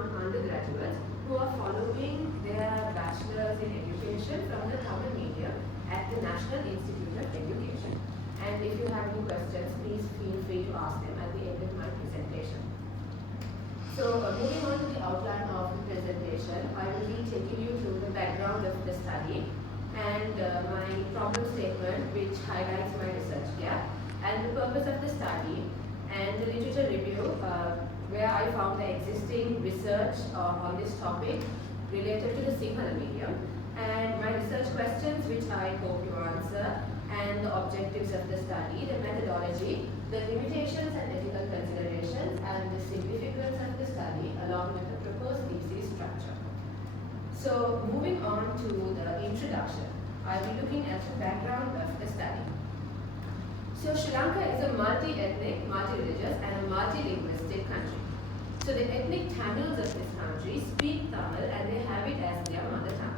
on undergraduates who are following their bachelor's in education from the Tamil medium at the National Institute of Education. And if you have any questions, please feel free to ask them at the end of my presentation. So moving on to the outline of the presentation, I will be taking you through the background of the study and my problem statement which highlights my research gap and the purpose of the study and the literature review where I found the existing research on this topic related to the Sinhala medium and my research questions which I hope to answer and the objectives of the study, the methodology, the limitations and ethical considerations and the significance of the study along with the proposed thesis structure. So moving on to the introduction, I will be looking at the background of the study. So Sri Lanka is a multi-ethnic, multi-religious and a multilinguistic country. So the ethnic Tamils of this country speak Tamil and they have it as their mother tongue.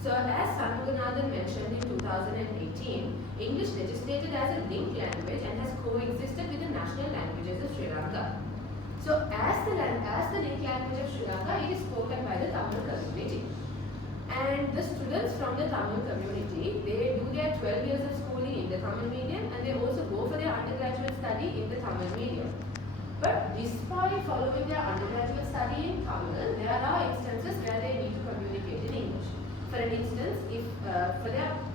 So as Sanmuganathan mentioned in 2018, English legislated as a linked language and has coexisted with the national languages of Sri Lanka. So as the linked language of Sri Lanka, it is spoken by the Tamil community. And the students from the Tamil community, they do their 12 years of schooling in the Tamil medium and they also go for their undergraduate study in the Tamil medium. But despite following their undergraduate study in Tamil, there are instances where they need to communicate in English. For an instance, if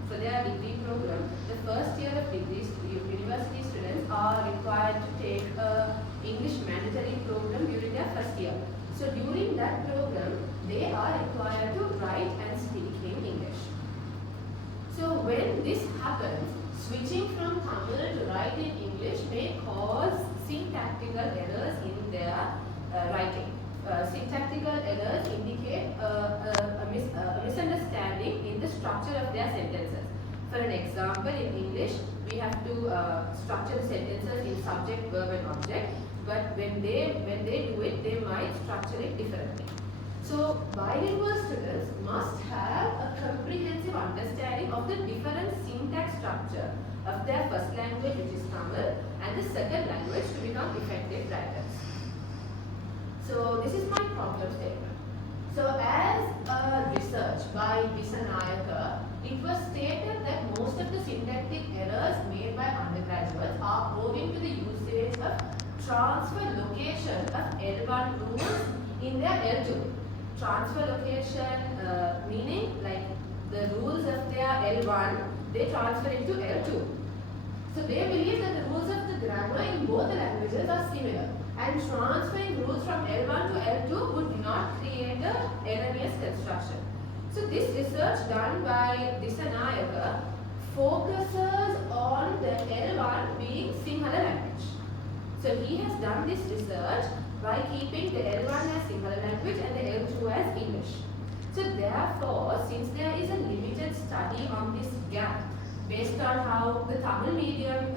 for their degree program, the first year of degrees, university students are required to take an English mandatory program during their first year. So during that program, they are required to write and speak in English. So when this happens, switching from Tamil to write in English may cause syntactical errors in their writing. Syntactical errors indicate a misunderstanding in the structure of their sentences. For an example, in English, we have to structure the sentences in subject, verb and object. But when they do it, they might structure it differently. So bilingual students must have a comprehensive understanding of the different syntax structure of their first language, which is Tamil, and the second language to become effective writers. So this is my problem statement. So as a research by Disanayaka, it was stated that most of the syntactic errors made by undergraduates are owing to the usage of transfer location of L1 rules in their L2. Transfer location meaning like the rules of their L1, they transfer into L2. So they believe that the rules of the grammar in both the languages are similar and transferring rules from L1 to L2 would not create an erroneous construction. So this research done by Disanayaka focuses on the L1 being Sinhala language. So he has done this research by keeping the L1 as Sinhala language and the L2 as English. So therefore, since there is a limited study on this gap based on how the Tamil medium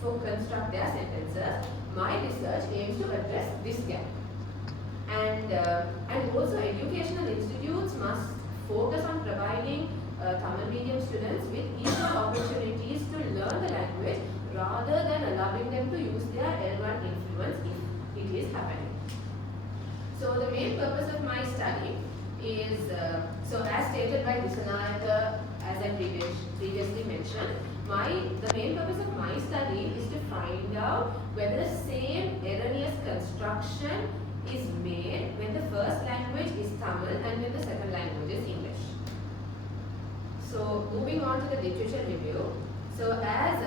construct their sentences, my research aims to address this gap. And also educational institutes must focus on providing Tamil medium students with equal opportunities to learn the language rather than allowing them to use their L1 influence if it is happening. So the main purpose of my study is, so as stated by Disanayaka, as I previously mentioned, the main purpose of my study is to find out whether the same erroneous construction is made when the first language is Tamil and when the second language is English. So moving on to the literature review. So as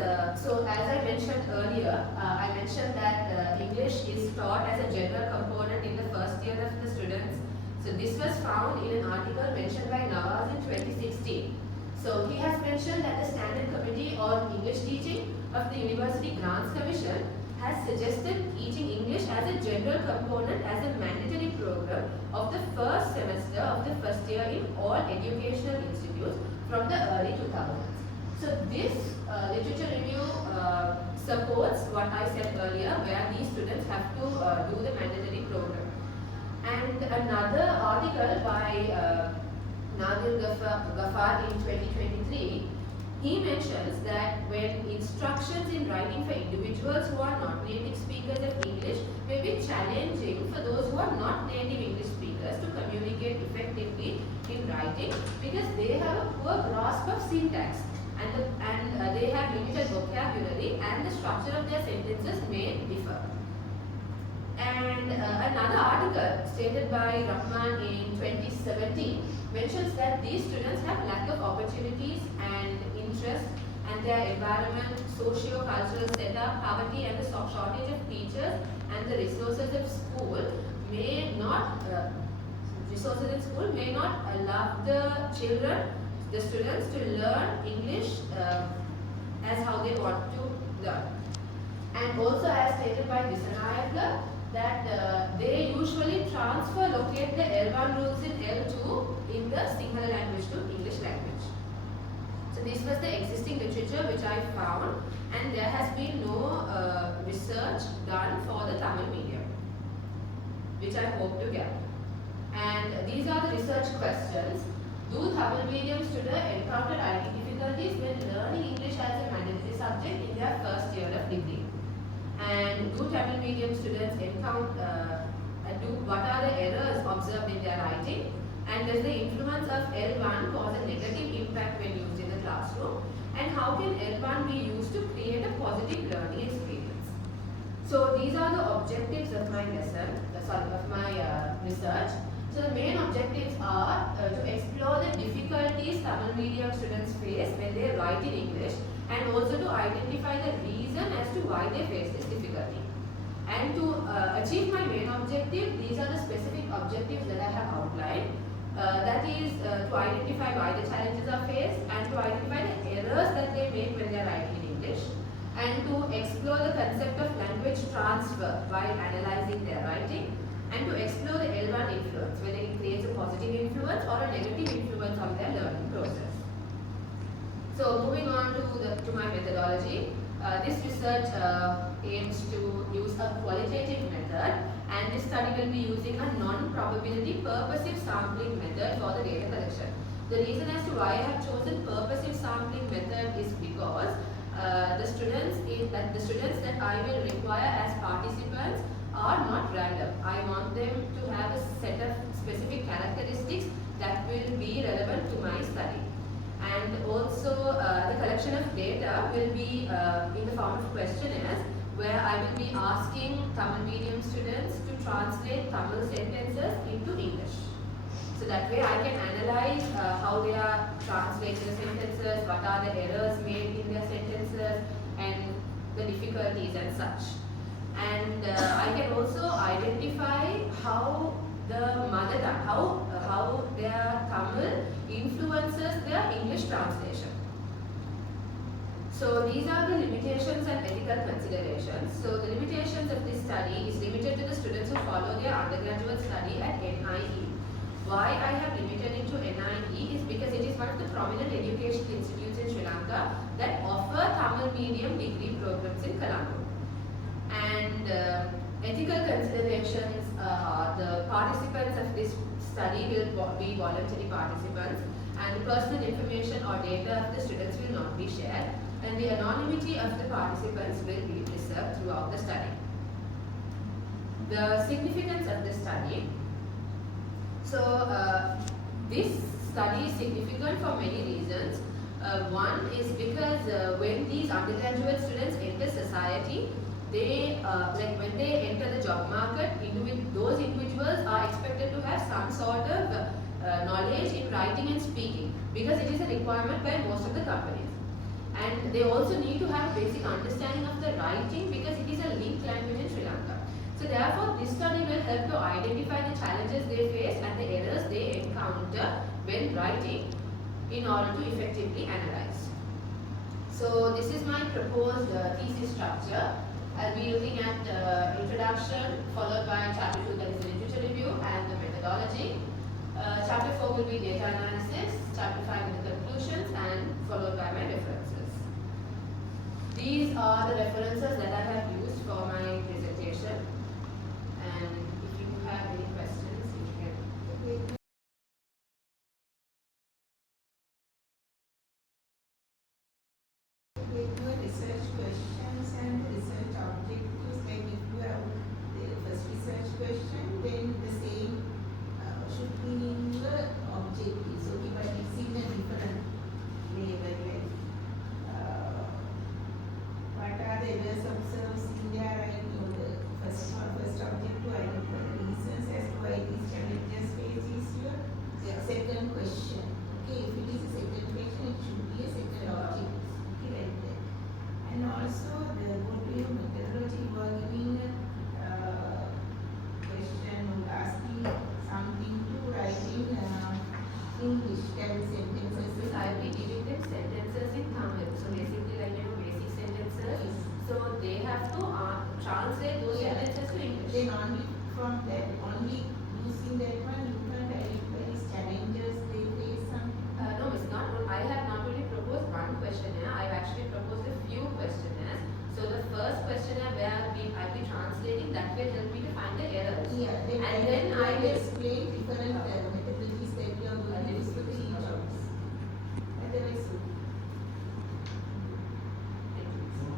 I mentioned earlier, I mentioned that English is taught as a general component in the first year of the students. So this was found in an article mentioned by Nawaz in 2016. So he has mentioned that the Standing Committee on English Teaching of the University Grants Commission has suggested teaching English as a general component as a mandatory program of the first semester of the first year in all educational institutes from the early 2000s. So this literature review supports what I said earlier, where these students have to do the mandatory program. And another article by Nadir Ghaffar in 2023, he mentions that when instructions in writing for individuals who are not native speakers of English may be challenging for those who are not writing because they have a poor grasp of syntax and they have limited vocabulary and the structure of their sentences may differ. And another article stated by Rahman in 2017 mentions that these students have lack of opportunities and interest, and their environment, socio-cultural setup, poverty and the shortage of teachers and the resources in school may not allow the children, the students to learn English as how they want to learn. And also as stated by Visanayaka, that they usually locate the L1 rules in L2 in the Sinhala language to English language. So this was the existing literature which I found, and there has been no research done for the Tamil medium, which I hope to get. And these are the research questions. Do Tamil medium students encounter IT difficulties when learning English as a mandatory subject in their first year of degree? And do Tamil medium students what are the errors observed in their writing? And does the influence of L1 cause a negative impact when used in the classroom? And how can L1 be used to create a positive learning experience? So these are the objectives of my research. So the main objectives are to explore the difficulties Tamil medium students face when they write in English, and also to identify the reason as to why they face this difficulty. And to achieve my main objective, these are the specific objectives that I have outlined. That is to identify why the challenges are faced, and to identify the errors that they make when they are writing in English, and to explore the concept of language transfer while analyzing their writing, and to explore the L1 influence, whether it creates a positive influence or a negative influence on their learning process. So moving on to my methodology, this research aims to use a qualitative method, and this study will be using a non-probability purposive sampling method for the data collection. The reason as to why I have chosen purposive sampling method is because the students that I will require as participants are not random. I want them to have a set of specific characteristics that will be relevant to my study. And also the collection of data will be in the form of questionnaires, where I will be asking Tamil medium students to translate Tamil sentences into English. So that way I can analyze how they are translating the sentences, what are the errors made in their sentences, and the difficulties and such. And I can also identify how the mother tongue, how their Tamil influences their English translation. So these are the limitations and ethical considerations. So the limitations of this study is limited to the students who follow their undergraduate study at NIE. Why I have limited it to NIE is because it is one of the prominent education institutes in Sri Lanka that offer Tamil medium degree programs in Colombo. And ethical considerations, the participants of this study will be voluntary participants, and the personal information or data of the students will not be shared, and the anonymity of the participants will be preserved throughout the study. The significance of the study. So this study is significant for many reasons. One is because when these undergraduate students enter society, they when they enter the job market, those individuals are expected to have some sort of knowledge in writing and speaking, because it is a requirement by most of the companies. And they also need to have a basic understanding of the writing, because it is a linked language in Sri Lanka. So therefore, this study will help to identify the challenges they face and the errors they encounter when writing in order to effectively analyze. So this is my proposed thesis structure. I'll be looking at introduction, followed by chapter 2, that is the literature review and the methodology. Chapter 4 will be data analysis, chapter 5 will be the conclusions, and followed by my references. These are the references that I have used for my presentation. And if you have any questions, you can. Research questions and research objectives, like if you have the first research question, then the same should be in the objectives. So if Yeah, And then I will explain different